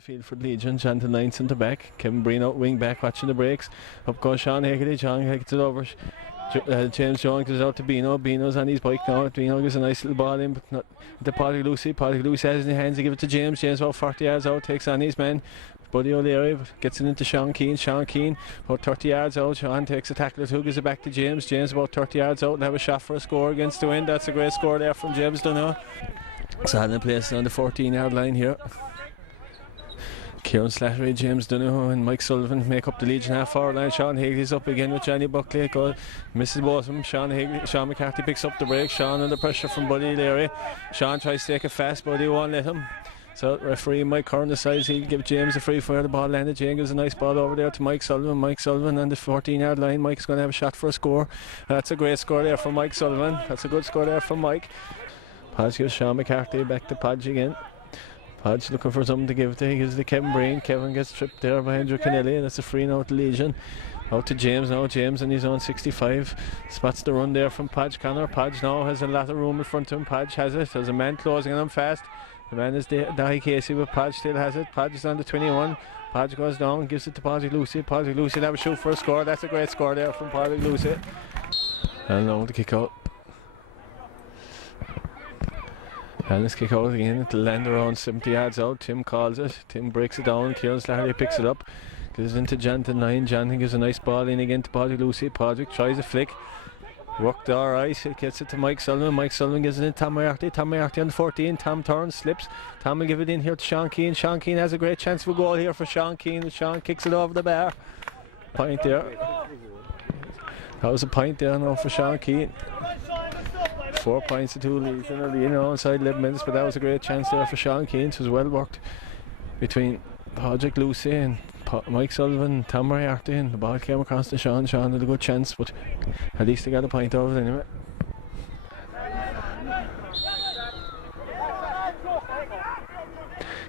the field for Legion. Jonathan Lyons in the back. Kevin Breen out wing back watching the breaks. Up goes Sean Higgity. Sean gets it over. James Jones goes out to Bino. Bino's on his bike now. Bino gives a nice little ball in, but not to Patrick Lucy. Patrick Lucy has it in his hands. He gives it to James. James about 40 yards out. Takes on his man. Buddy O'Leary gets it into Sean Keane. Sean Keane about 30 yards out. Sean takes a tackle or two, gives it back to James. James about 30 yards out and have a shot for a score against the wind. That's a great score there from James Dunno. So in place on the 14-yard line here. Kieran Slattery, James Donoghue and Mike Sullivan make up the Legion half-forward line. Sean Higley's up again with Johnny Buckley. Misses both of them. Sean McCarthy picks up the break. Sean under pressure from Buddy O'Leary. Sean tries to take it fast, Buddy won't let him. So referee Mike Curran decides he'll give James a free fire. The ball landed. James gives a nice ball over there to Mike Sullivan. Mike Sullivan on the 14-yard line. Mike's going to have a shot for a score. That's a great score there from Mike Sullivan. That's a good score there from Mike. Podge gives Sean McCarthy back to Podge again. Podge looking for something to give to. He gives to Kevin Breen. Kevin gets tripped there by Andrew Kennelly. That's a free now to Legion. Out to James now. James on his own 65. Spots the run there from Podge Connor. Podge now has a lot of room in front of him. Podge has it. There's a man closing on him fast. The man is Dahi Casey, but Podge still has it. Podge is on the 21. Podge goes down, gives it to Patrick Lucy. Patrick Lucy will have a shoot for a score. That's a great score there from Patrick Lucy. And now the kick out. And this kick out again. It'll land around 70 yards out. Tim calls it. Tim breaks it down. Kieran Slattery picks it up. Gives it into Jonathan Lyon. Jonathan gives a nice ball in again to Patrick Lucy. Patrick tries a flick. Worked alright. It gets it to Mike Sullivan. Mike Sullivan gives it in to Tom Moriarty. Tom Moriarty on the 14. Tom turns, slips. Tom will give it in here to Sean Keane. Sean Keane has a great chance for a goal here for Sean Keane. Sean kicks it over the bar. Point there. That was a point there now for Sean Keane. 4 points to 2 leads in the lead inside 11 minutes, but that was a great chance there for Sean Keane. It was well worked between Patrick Lucy and Mike Sullivan and Tom Moriarty, and the ball came across to Sean. Sean had a good chance, but at least they got a point over it anyway.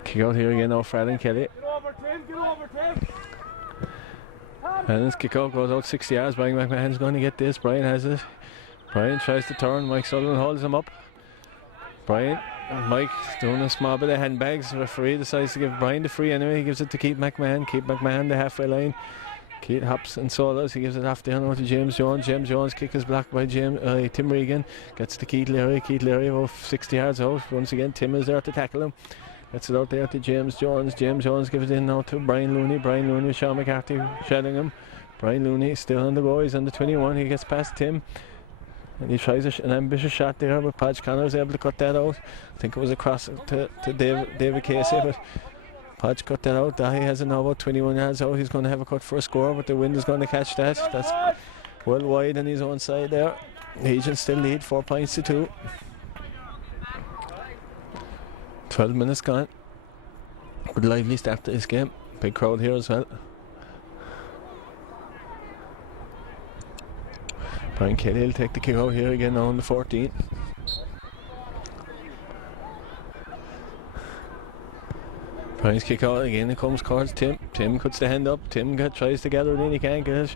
Kick out here again now, Fred and Kelly. And this kick out goes out 60 yards. Brian McMahon's going to get this. Brian has it. Brian tries to turn. Mike Sullivan holds him up. Brian and Mike doing a small bit of handbags. The referee decides to give Brian the free anyway. He gives it to Keith McMahon. Keith McMahon the halfway line. Keith hops and solos. He gives it off down to James Jones. James Jones kick is blocked by Tim Regan. Gets to Keith Leary. Keith Leary about 60 yards out. Once again Tim is there to tackle him. Gets it out there to James Jones. James Jones gives it in now to Brian Looney. Brian Looney, Sean McCarthy shadowing him. Brian Looney still on the go. He's on the 21. He gets past Tim. And he tries an ambitious shot there, but Podge Connor was able to cut that out. I think it was a cross to David Casey, but Podge cut that out. Dahi has it now about 21 yards out. He's going to have a cut for a score, but the wind is going to catch that. That's well wide on his own side there. Legion still lead 4 points to 2. 12 minutes gone. Good lively start to this game. Big crowd here as well. Brian Kelly will take the kick out here again now on the 14. Brian's kick out again. It comes towards Tim. Tim cuts the hand up. Tim tries to gather it in. He can't get it.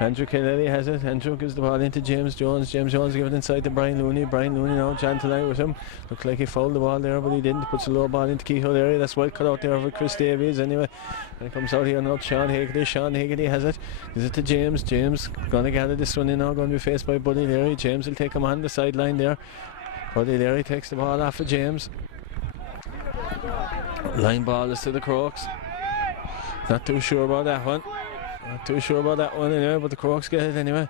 Andrew Kennelly has it. Andrew gives the ball into James Jones. James Jones gives it inside to Brian Looney. Brian Looney now Jonathan out with him. Looks like he fouled the ball there, but he didn't. Puts a low ball into Keith O'Leary. That's well cut out there for Chris Davies anyway. And it comes out here now to Sean Higgity. Sean Higgity has it. Gives it to James. James going to gather this one in now. Going to be faced by Buddy Leary. James will take him on the sideline there. Buddy Leary takes the ball off of James. Line ball is to the Crokes. Not too sure about that one. Not too sure about that one anyway, but the Crokes get it anyway.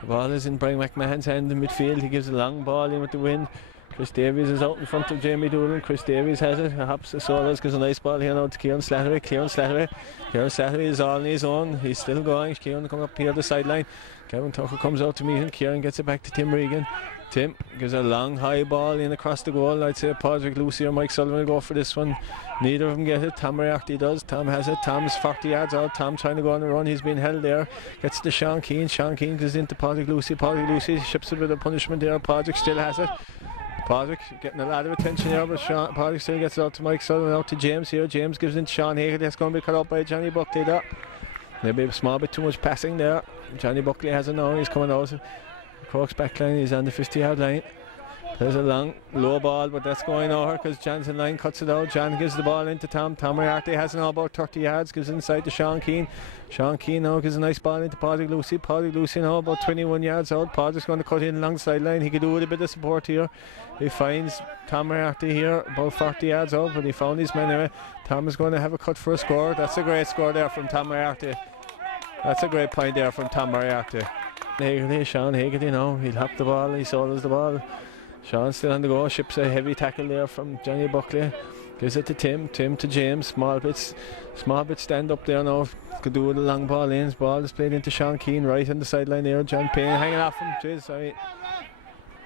The ball is in Brian McMahon's hand in midfield. He gives a long ball in with the wind. Chris Davies is out in front of Jamie Doolan. Chris Davies has it. Hops the solos, gives a nice ball here now to Kieran Slattery. Kieran Slattery is all on his own. He's still going. Kieran come up here the sideline. Kevin Tucker comes out to meet him. Kieran gets it back to Tim Regan. Tim gives a long high ball in across the goal. I'd say Patrick Lucy or Mike Sullivan will go for this one. Neither of them get it. Tom Moriarty does. Tom has it. Tom's 40 yards out. Tom trying to go on the run. He's been held there. Gets to Sean Keane. Sean Keane goes into Patrick Lucy. Patrick Lucy ships a bit of punishment there. Patrick still has it. Patrick getting a lot of attention here, but Patrick still gets it out to Mike Sullivan, out to James here. James gives it into Sean Higgity. That's going to be cut out by Johnny Buckley there. Maybe a small bit too much passing there. Johnny Buckley has it now. He's coming out. Crokes backline. He's on the 50-yard line. There's a long low ball, but that's going over because Johnson line cuts it out. John gives the ball into Tom. Tom Moriarty has now about 30 yards, gives it inside to Sean Keane. Sean Keane now gives a nice ball into Padraig Lucy. Padraig Lucy now about 21 yards out. Padraig's going to cut in along the sideline. He could do with a bit of support here. He finds Tom Moriarty here about 40 yards out, but he found his man anyway. Tom is going to have a cut for a score. That's a great score there from Tom Moriarty. That's a great point there from Tom Moriarty. Sean Haggerty now, he'll hop the ball, he solos the ball. Sean still on the go, ships a heavy tackle there from Johnny Buckley. Gives it to Tim to James, small bit stand up there now. Could do with a long ball in. Ball is played into Sean Keane right on the sideline there. John Payne hanging off him. Jeez, sorry.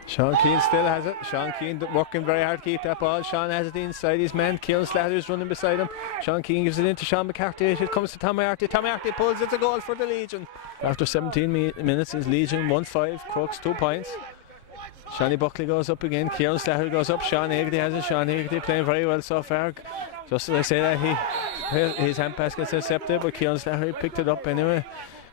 Sean Keane still has it. Sean Keane working very hard to keep that ball. Sean has it inside his man. Kieran Slater is running beside him. Sean Keane gives it into Sean McCarthy. It comes to Tom Moriarty. Tom Moriarty pulls. It's a goal for the Legion. After 17 minutes is Legion 1-5. Crokes 2 points. Shani Buckley goes up again. Kieran Slater goes up. Sean Haggerty has it. Sean Haggerty playing very well so far. Just as I say that, his hand pass gets intercepted, but Kieran Slater picked it up anyway,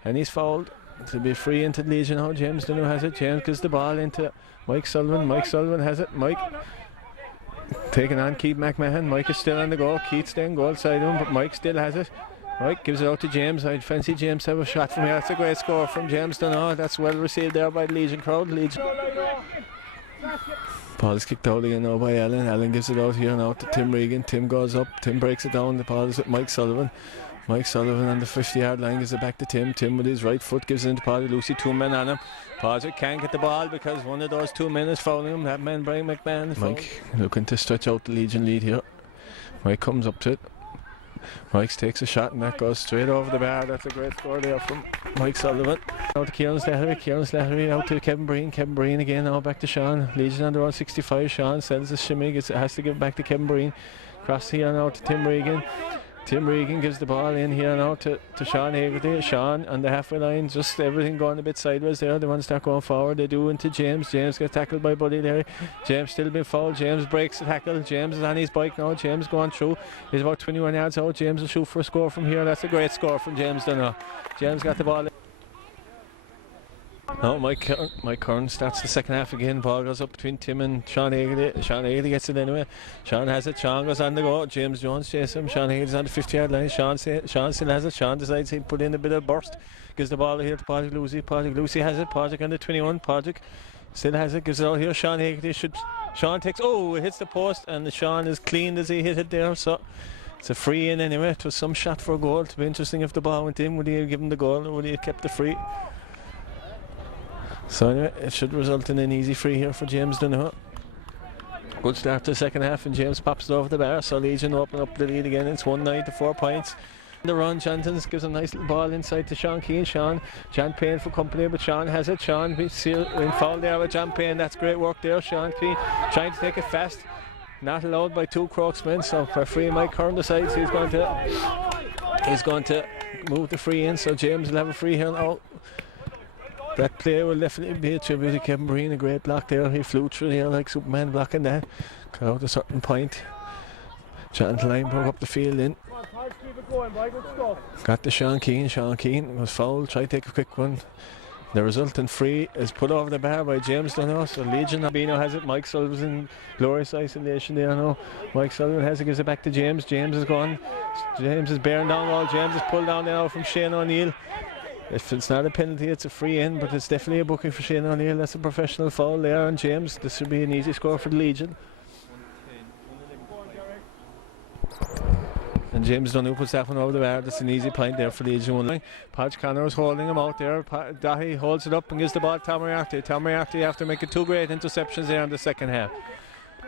and he's fouled. To be free into the Legion now. James Dunno has it. James gives the ball into Mike Sullivan. Mike Sullivan has it. Mike taking on Keith McMahon. Mike is still on the go. Keith staying goal side him, but Mike still has it. Mike gives it out to James. I'd fancy James to have a shot from here. That's a great score from James Dunno. That's well received there by the Legion crowd. Legion. Ball is kicked out again now by Allen. Allen gives it out here now to Tim Regan. Tim goes up. Tim breaks it down. The ball is with Mike Sullivan. Mike Sullivan on the 50-yard line gives it back to Tim. Tim with his right foot gives it into Padraig Lucy. 2 men on him. Padraig can't get the ball because one of those 2 men is fouling him. That man, Brian McMahon. Mike looking to stretch out the Legion lead here. Mike comes up to it. Mike takes a shot and that goes straight over the bar. That's a great score there from Mike Sullivan. Out to Kieran Slattery. Kieran Slattery out to Kevin Breen. Kevin Breen again now back to Sean. Legion under on 65. Sean sends the shimmy. Has to give it back to Kevin Breen. Cross here now to Tim Regan. Tim Regan gives the ball in here now to Sean Haggerty. Sean on the halfway line, just everything going a bit sideways there. They want to start going forward. They do into James. James gets tackled by Buddy there. James still been fouled. James breaks the tackle. James is on his bike now. James going through. He's about 21 yards out. James will shoot for a score from here. That's a great score from James Dunno. James got the ball. No, Mike Curran starts the second half again. Ball goes up between Tim and Sean Haggerty. Sean Haggerty gets it anyway. Sean has it. Sean goes on the go. James Jones chases him. Sean Haggerty's on the 50-yard line. Sean still has it. Sean decides he'll put in a bit of burst. Gives the ball here to Padraig Lucy. Padraig Lucy has it. Padraig on the 21. Padraig still has it. Gives it out here. Sean Haggerty should. Sean takes. Oh, it hits the post, and Sean is clean as he hit it there. So it's a free in anyway. It was some shot for a goal. It'd be interesting if the ball went in. Would he have given the goal or would he have kept the free? So anyway, it should result in an easy free here for James Dunno. Good start to the second half and James pops it over the bar, so Legion open up the lead again. It's 1-9 to 4 points. The run, Johnsons gives a nice little ball inside to Sean Keane. John Payne for company, but Sean has it. Sean in foul there with John Payne. That's great work there. Sean Keane trying to take it fast. Not allowed by 2 Crokes men, so referee Mike Curran decides he's going to move the free in, so James will have a free here now. That play will definitely be attributed to Kevin Breen. A great block there. He flew through here like Superman blocking that. Got out a certain point. Jonathan Line broke up the field in. Got to Sean Keane. Sean Keane was fouled. Tried to take a quick one. The resultant free is put over the bar by James Dunno. So Legion Albino has it. Mike Sullivan's in glorious isolation there now. Mike Sullivan has it. Gives it back to James. James is gone. James is bearing down all. James is pulled down now from Shane O'Neill. If it's not a penalty, it's a free in, but it's definitely a booking for Shane O'Neill. That's a professional foul there on James. This would be an easy score for the Legion. And James Dunno puts that one over the bar. That's an easy point there for Legion. Podge Connor is holding him out there. Dahi holds it up and gives the ball to Tom Moriarty. Tom Moriarty after making 2 great interceptions there in the second half.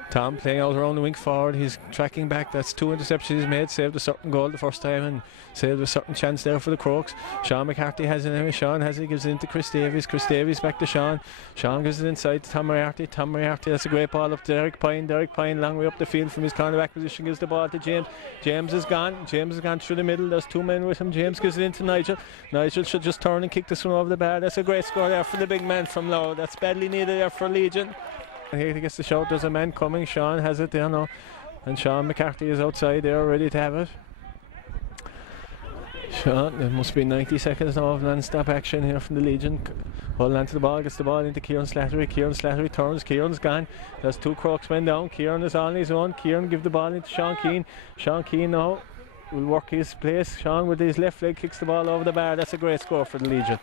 Tom playing out around the wing forward. He's tracking back. That's 2 interceptions he's made. Saved a certain goal the first time and saved a certain chance there for the Crokes. Sean McCarthy has it anyway. Sean has it. Gives it into Chris Davies. Chris Davies back to Sean. Sean gives it inside to Tom Moriarty. Tom Moriarty, that's a great ball up to Derek Pine. Derek Pine long way up the field from his cornerback position. Gives the ball to James. James is gone. James has gone through the middle. There's 2 men with him. James gives it into Nigel. Nigel should just turn and kick this one over the bar. That's a great score there for the big man from Low. That's badly needed there for Legion. Here he gets the shout. There's a man coming. Sean has it there now, and Sean McCarthy is outside there ready to have it. Sean, it must be 90 seconds now of non-stop action here from the Legion. Hold on to the ball, gets the ball into Kieran Slattery. Kieran Slattery turns, Kieran's gone. There's two Crokes men down. Kieran is on his own. Kieran give the ball into Sean Keane. Sean Keane now will work his place. Sean with his left leg kicks the ball over the bar. That's a great score for the Legion.